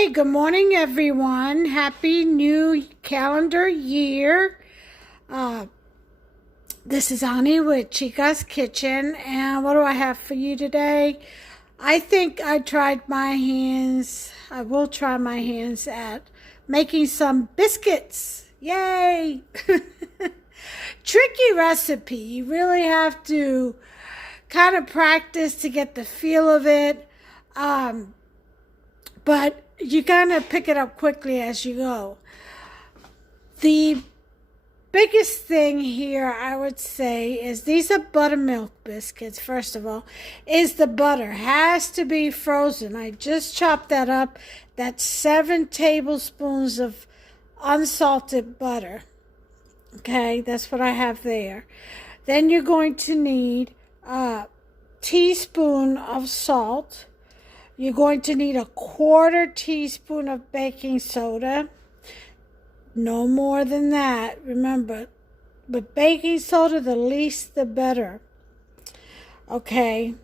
Hey, good morning, everyone. Happy new calendar year. Uh, this is Ani with Chica's Kitchen, and what do I have for you today? I think I will try my hands at making some biscuits. Yay! Tricky recipe. You really have to kind of practice to get the feel of it. But you kind of pick it up quickly as you go. The biggest thing here, I would say, is these are buttermilk biscuits. First of all, is the butter has to be frozen. I just chopped that up. That's 7 tablespoons of unsalted butter. Okay, that's what I have there. Then you're going to need a teaspoon of salt. You're going to need a 1/4 teaspoon of baking soda. No more than that. Remember, with baking soda, the least the better. Okay,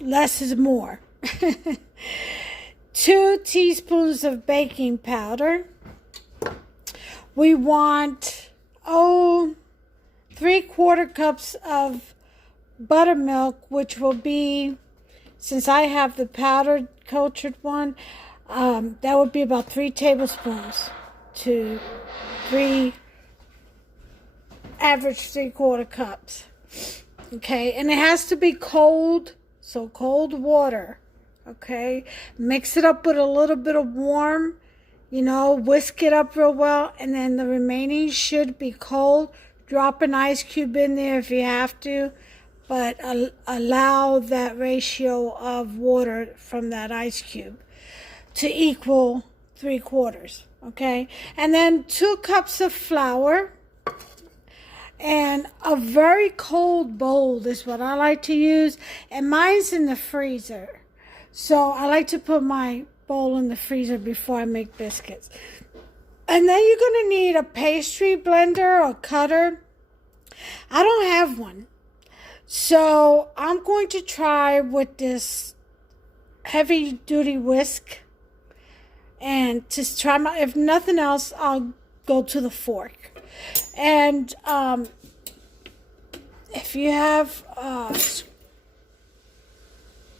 less is more. 2 teaspoons of baking powder. We want, 3/4 cups of buttermilk, which will be, since I have the powdered cultured one, that would be about 3 tablespoons to 3 average 3/4 cups. Okay, and it has to be cold, so cold water. Okay, mix it up with a little bit of warm, whisk it up real well, and then the remaining should be cold. Drop an ice cube in there if you have to, but allow that ratio of water from that ice cube to equal 3/4, okay? And then 2 cups of flour, and a very cold bowl is what I like to use, and mine's in the freezer. So I like to put my bowl in the freezer before I make biscuits. And then you're going to need a pastry blender or cutter. I don't have one. So I'm going to try with this heavy duty whisk, and just try if nothing else, I'll go to the fork. And if you have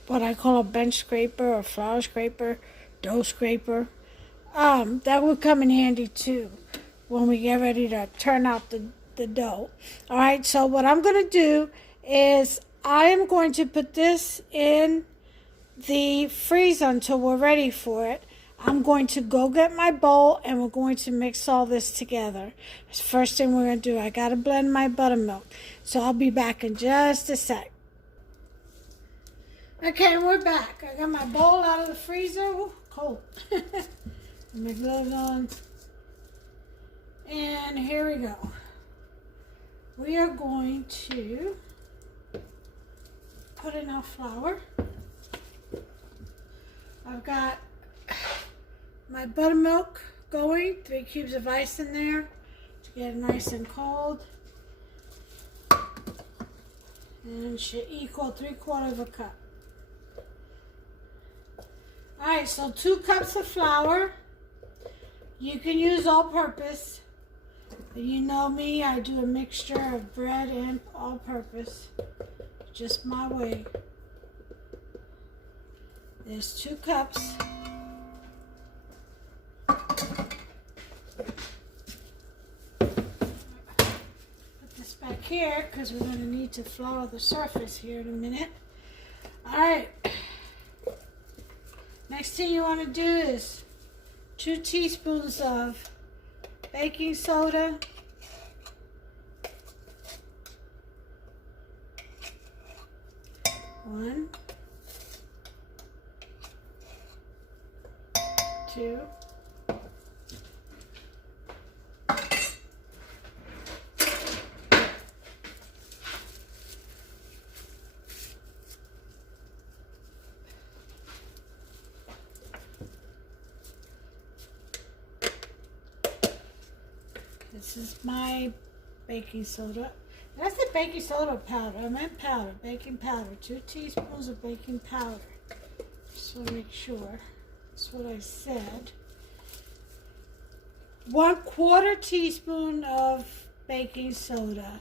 what I call a bench scraper or flour scraper, dough scraper, that would come in handy too when we get ready to turn out the dough. All right, so what I'm going to do is I am going to put this in the freezer until we're ready for it. I'm going to go get my bowl, and we're going to mix all this together. That's the first thing we're going to do. I got to blend my buttermilk. So I'll be back in just a sec. Okay, we're back. I got my bowl out of the freezer. Ooh, cold. My gloves on. And here we go. We are going to put in our flour. I've got my buttermilk going, 3 cubes of ice in there to get it nice and cold. And it should equal 3/4 cup. Alright, so 2 cups of flour. You can use all-purpose. You know me, I do a mixture of bread and all-purpose. Just my way. There's 2 cups. Put this back here because we're going to need to flour the surface here in a minute. Alright. Next thing you want to do is 2 teaspoons of baking soda. 1, 2, this is my baking soda. That's the baking soda powder. I meant powder, baking powder. 2 teaspoons of baking powder. Just want to make sure. That's That's what I said. 1/4 teaspoon of baking soda.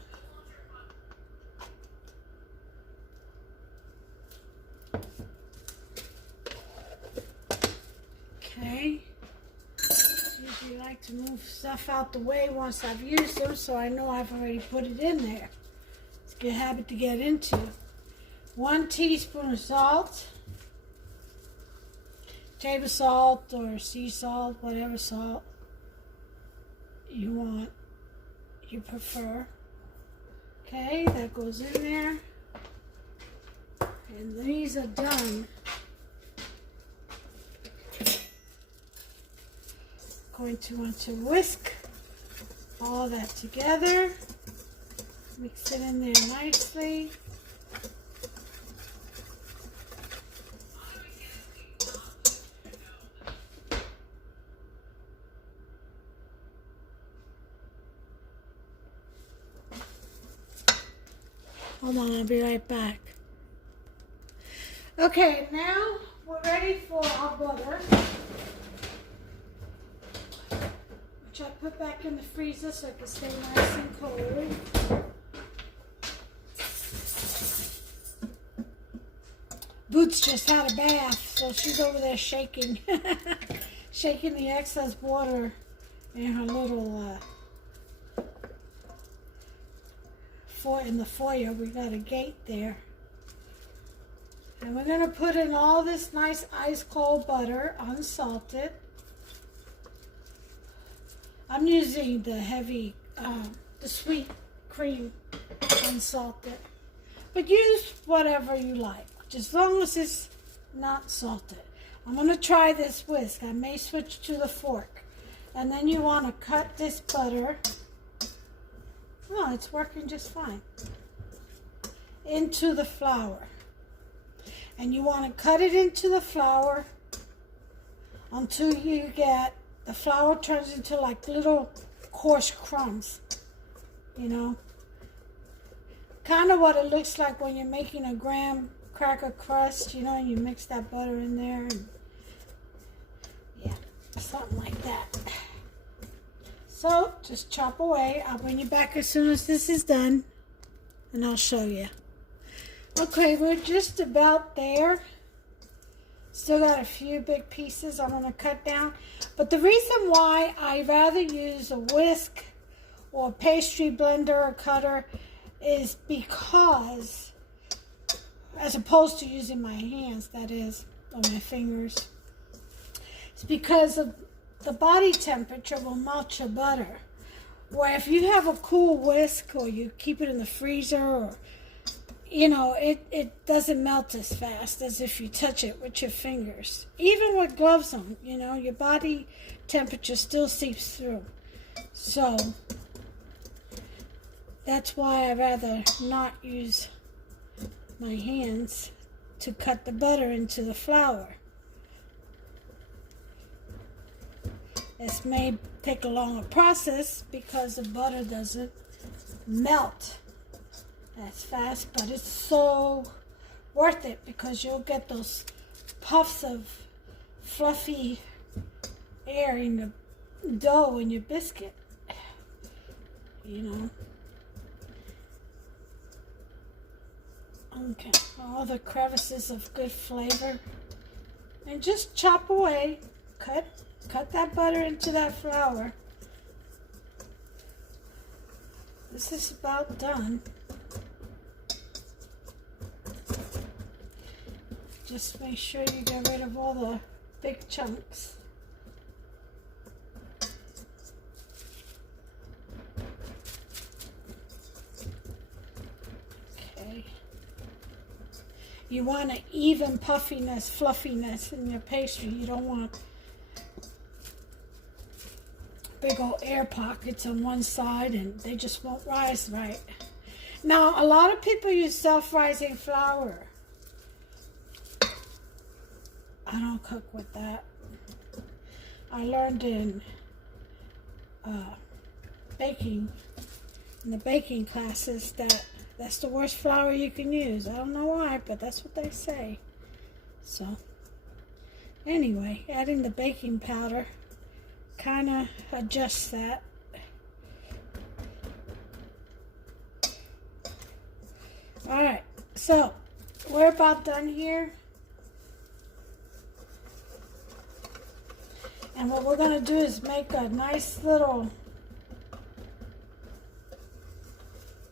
Okay. Usually like to move stuff out the way once I've used them, so I know I've already put it in there. It's a good habit to get into. 1 teaspoon of salt. Table salt or sea salt, whatever salt you want, you prefer. Okay, that goes in there. And these are done. Going to want to whisk all that together. Mix it in there nicely. Hold on, I'll be right back. Okay, now we're ready for our butter, which I put back in the freezer so it can stay nice and cold. Boots just had a bath, so she's over there shaking, shaking the excess water in her little in the foyer. We got a gate there. And we're going to put in all this nice ice cold butter, unsalted. I'm using the heavy, the sweet cream, unsalted. But use whatever you like, just as long as it's not salted. I'm going to try this whisk. I may switch to the fork. And then you want to cut this butter. Oh, it's working just fine. Into the flour. And you want to cut it into the flour until you get the flour turns into like little coarse crumbs. You know, kind of what it looks like when you're making a graham cracker crust. You know, and you mix that butter in there, and yeah, something like that. So just chop away. I'll bring you back as soon as this is done, and I'll show you. Okay, we're just about there. Still got a few big pieces I'm going to cut down. But the reason why I rather use a whisk or a pastry blender or cutter is because, as opposed to using my hands, that is, or my fingers, it's because of the body temperature will melt your butter. Where if you have a cool whisk or you keep it in the freezer, or you know, it doesn't melt as fast as if you touch it with your fingers. Even with gloves on, you know, your body temperature still seeps through. So that's why I rather not use my hands to cut the butter into the flour. This may take a longer process because the butter doesn't melt as fast, but it's so worth it because you'll get those puffs of fluffy air in the dough in your biscuit, you know. Okay, all the crevices of good flavor, and just chop away, cut that butter into that flour. This is about done. Just make sure you get rid of all the big chunks. Okay. You want an even puffiness, fluffiness in your pastry. You don't want big old air pockets on one side and they just won't rise right. Now, a lot of people use self-rising flour. I don't cook with that. I learned in baking, in the baking classes, that that's the worst flour you can use. I don't know why, but that's what they say. So, Anyway, adding the baking powder kind of adjusts that. Alright, so we're about done here. And what we're going to do is make a nice little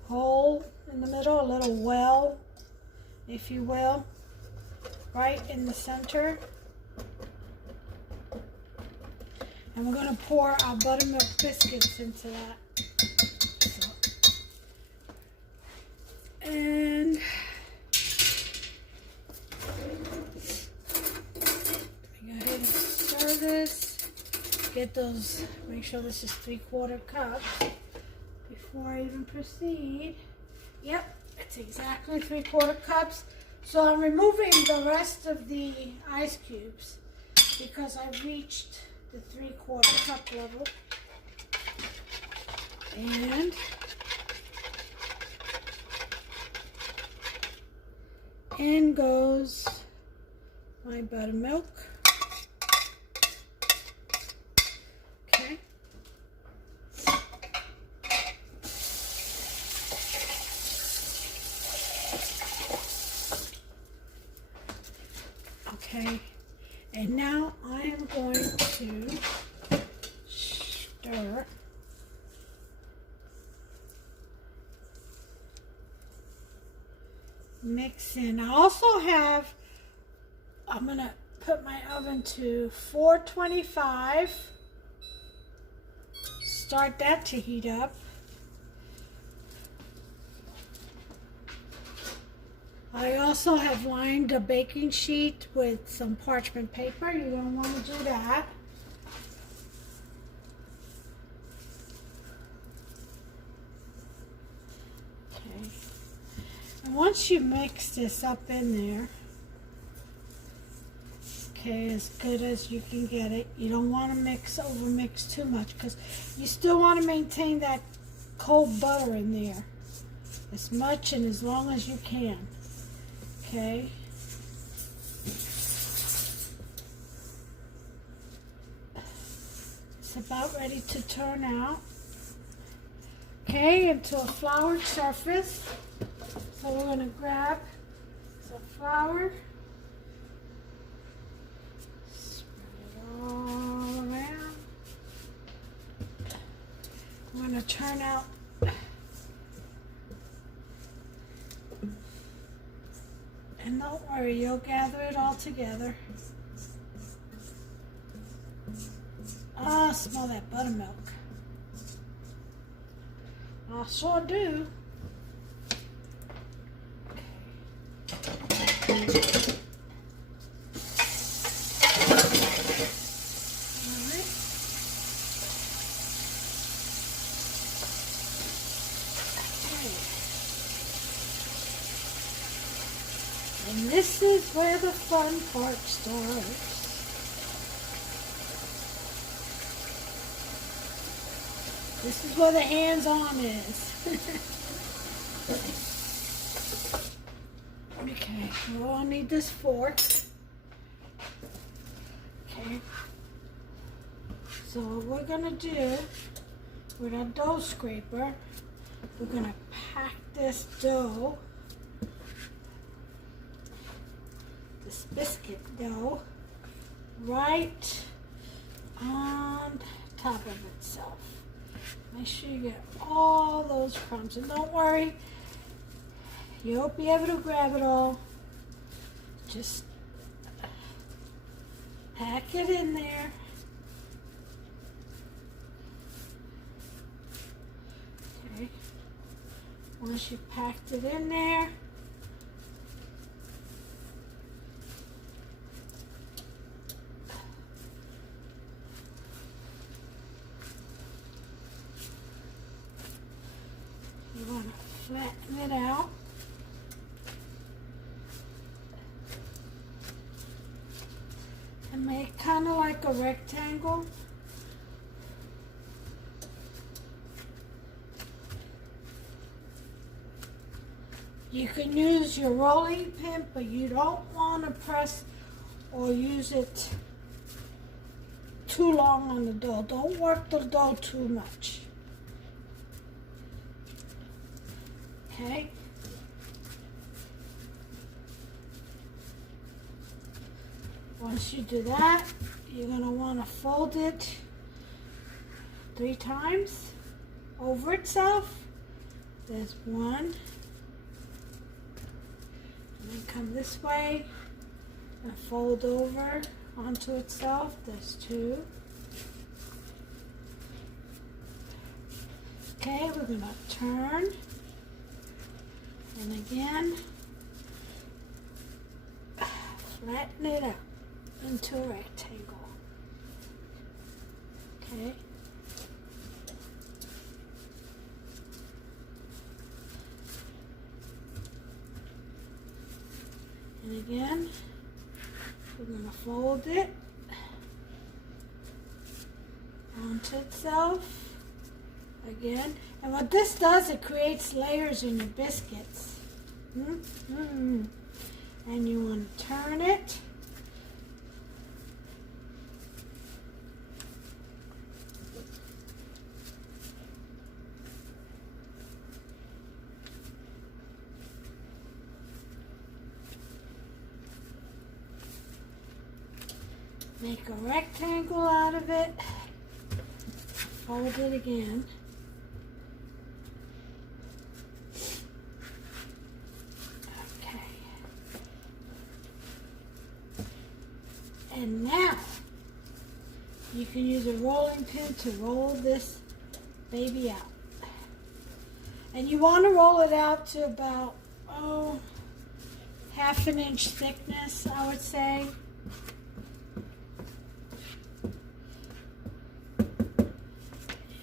hole in the middle, a little well, if you will, right in the center. And we're going to pour our buttermilk biscuits into that. So, and go ahead and stir this. Get those, make sure this is 3/4 cups before I even proceed. Yep, it's exactly 3/4 cups. So I'm removing the rest of the ice cubes because I've reached the 3/4 cup level. And in goes my buttermilk. Okay. Okay. And now I am going to stir. Mix in. I also have, I'm going to put my oven to 425. Start that to heat up. I also have lined a baking sheet with some parchment paper. You're going to want to do that. Okay. And once you mix this up in there, okay, as good as you can get it, you don't want to overmix too much because you still want to maintain that cold butter in there as much and as long as you can. Okay. It's about ready to turn out. Okay, into a floured surface. So we're going to grab some flour, spread it all around. I'm going to turn out and don't worry, you'll gather it all together. Ah, smell that buttermilk. I sure do. And this is where the fun part starts. This is where the hands-on is. Okay, we'll all need this fork. Okay. So what we're gonna do with our dough scraper, we're gonna pack this dough, this biscuit dough, right on top of itself. Make sure you get all those crumbs, and don't worry, you won't be able to grab it all. Just pack it in there. Okay. Once you packed it in there, you want to flatten it out. And make kind of like a rectangle. You can use your rolling pin, but you don't want to press or use it too long on the dough. Don't work the dough too much. Okay? Once you do that, you're going to want to fold it 3 times over itself. There's 1. And then come this way and fold over onto itself. There's 2. Okay, we're going to turn. And again, flatten it out into a rectangle. Okay. And again, we're going to fold it onto itself again. And what this does, it creates layers in your biscuits. And you want to turn it. Make a rectangle out of it. Fold it again. Okay. And now you can use a rolling pin to roll this baby out. And you want to roll it out to about, half an inch thickness, I would say.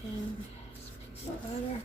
And this piece of butter.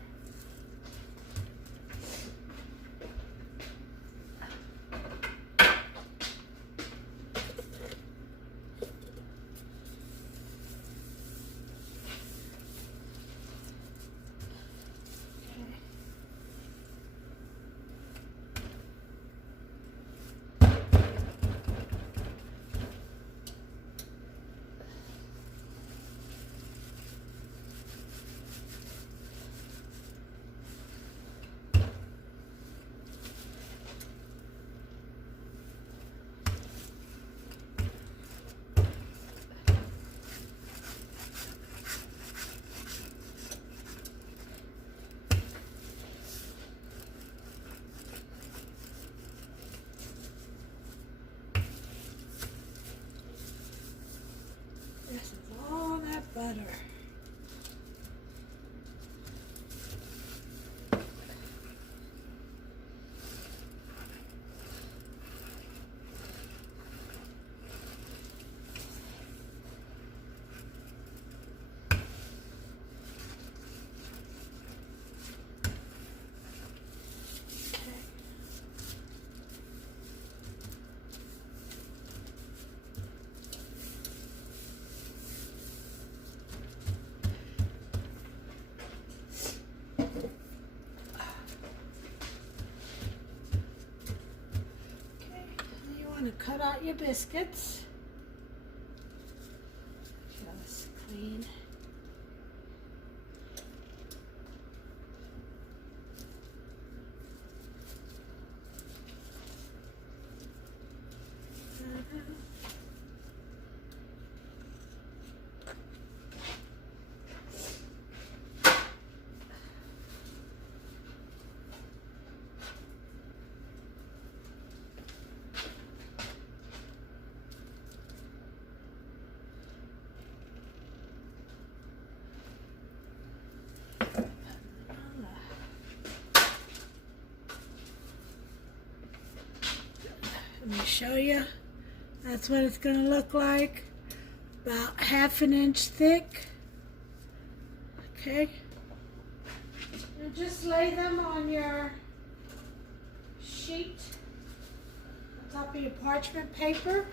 This is all that butter. To cut out your biscuits. Just clean. Let me show you. That's what it's going to look like. About half an inch thick. Okay. And just lay them on your sheet on top of your parchment paper.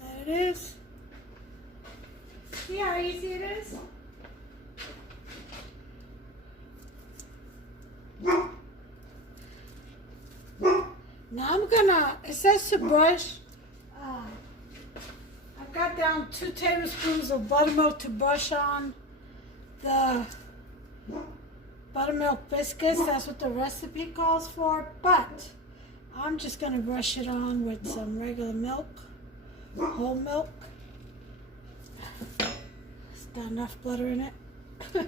There it is. See how easy it is? Now I'm gonna, it says to brush. I've got down 2 tablespoons of buttermilk to brush on the Buttermilk Biscuits. That's what the recipe calls for. But I'm just gonna brush it on with some regular milk, whole milk. There's not enough butter in it. Okay.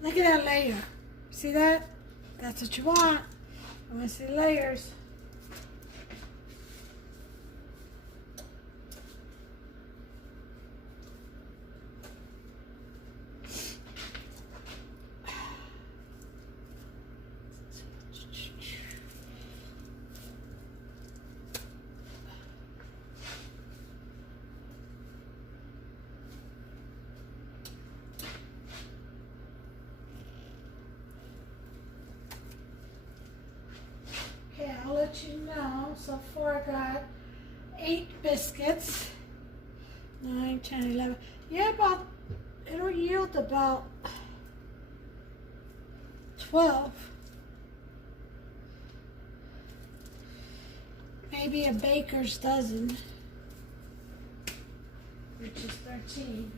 Look at that layer. See that? That's what you want. I want to see layers. Okay, I'll let you know. So far I got 8 biscuits. 9, 10, 11. Yeah, it'll yield about 12. Maybe a baker's dozen, which is 13.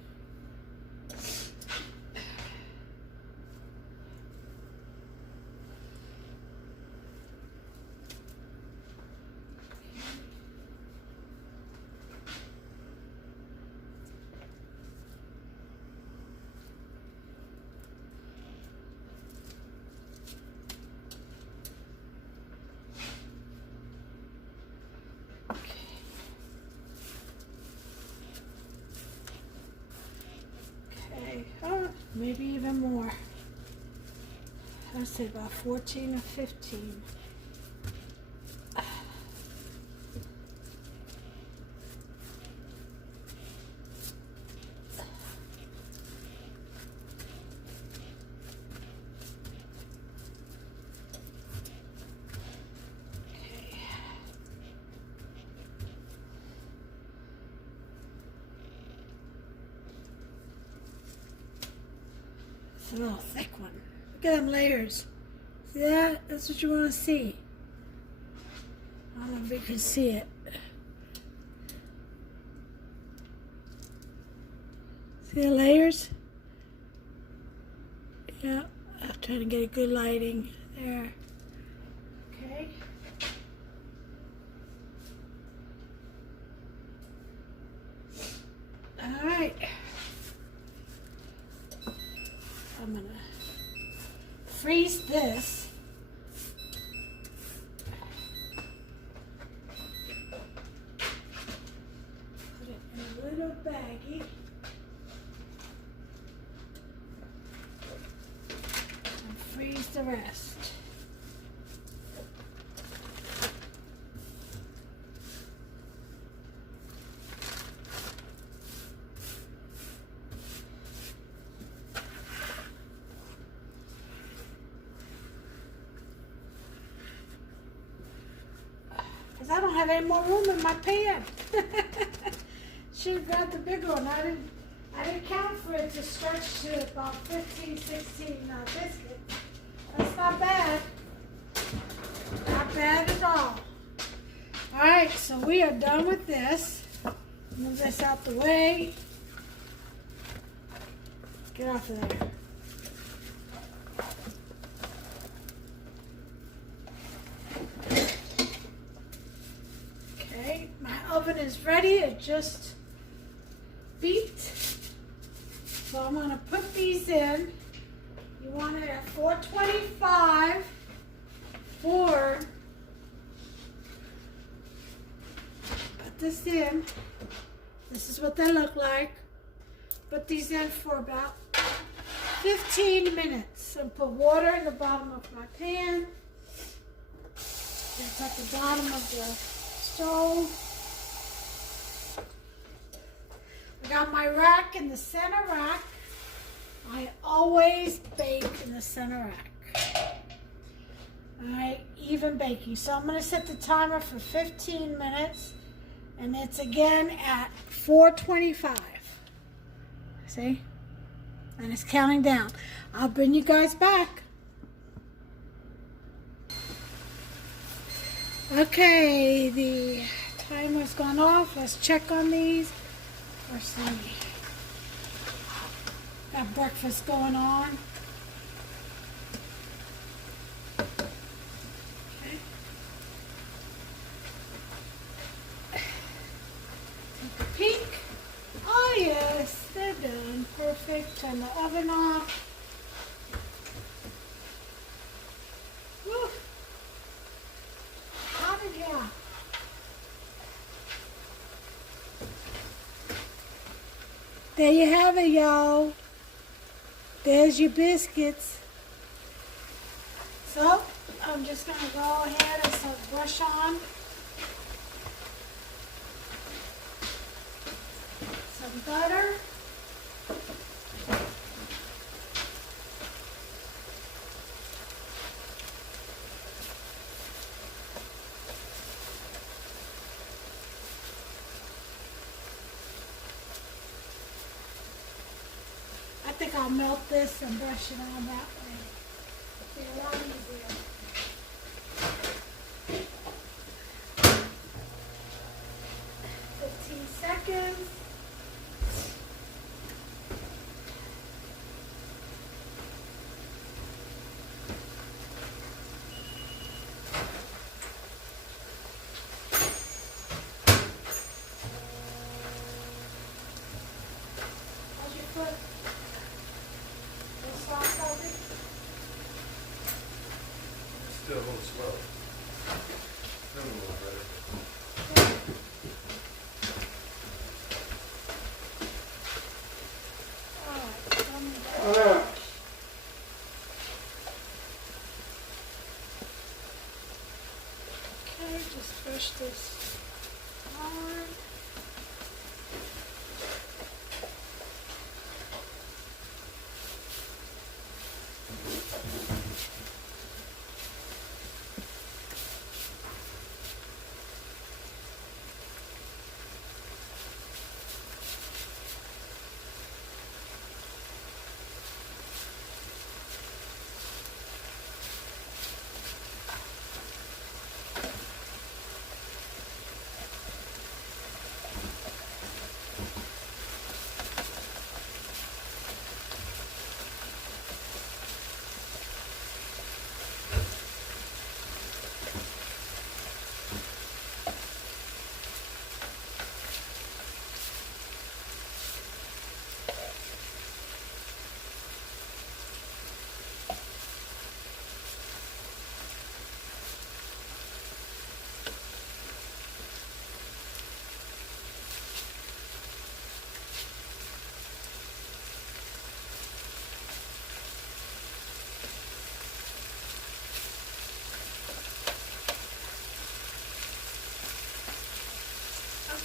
Oh, maybe even more. I'd say about 14 or 15. It's a real thick one. Look at them layers. See that? That's what you want to see. I don't know if you can see it. See the layers? Yeah, I'm trying to get a good lighting there. Okay. All right. I'm gonna freeze this. Put it in a little baggie. And freeze the rest. I don't have any more room in my pan. Should have grabbed the bigger one. I didn't count for it to stretch to about 15, 16 biscuits. That's not bad. Not bad at all. All right, so we are done with this. Move this out the way. Get off of there. Oven is ready. It just beeped. So I'm going to put these in. You want it at 425 or put this in. This is what they look like. Put these in for about 15 minutes and put water in the bottom of my pan. That's at the bottom of the stove. I got my rack in the center rack. I always bake in the center rack. Alright, even baking. So I'm going to set the timer for 15 minutes, and it's again at 425. See? And it's counting down. I'll bring you guys back. Okay, the timer's gone off. Let's check on these. Let's see. Got breakfast going on. Okay. Take a peek. Oh yes, they're done. Perfect. Turn the oven off. Woo. Hot in here. There you have it, y'all. There's your biscuits. So, I'm just going to go ahead and start brush on some butter. I think I'll melt this and brush it on that way. It'll be a lot easier. Seconds. How's your foot? Still a little slow. Still a little better. Okay, just brush this on.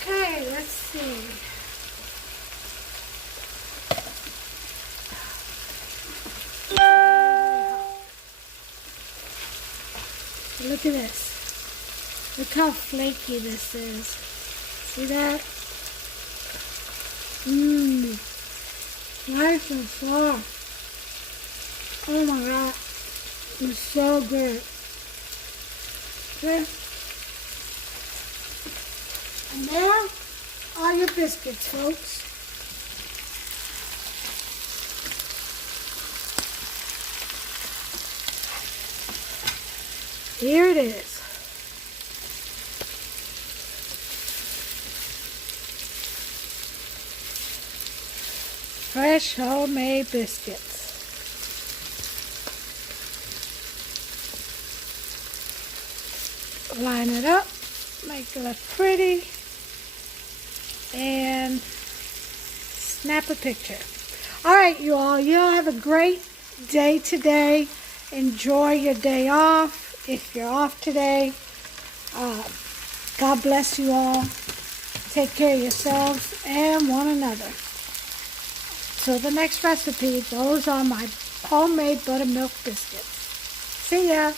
Okay, let's see. Look at this. Look how flaky this is. See that? Mmm. Nice and soft. Oh my god. It's so good. Okay. And there are your biscuits, folks. Here it is. Fresh homemade biscuits. Line it up, make it look pretty, and snap a picture. All right, you all have a great day today. Enjoy your day off if you're off today. God bless you all. Take care of yourselves and one another. So the next recipe, those are my homemade buttermilk biscuits. See ya.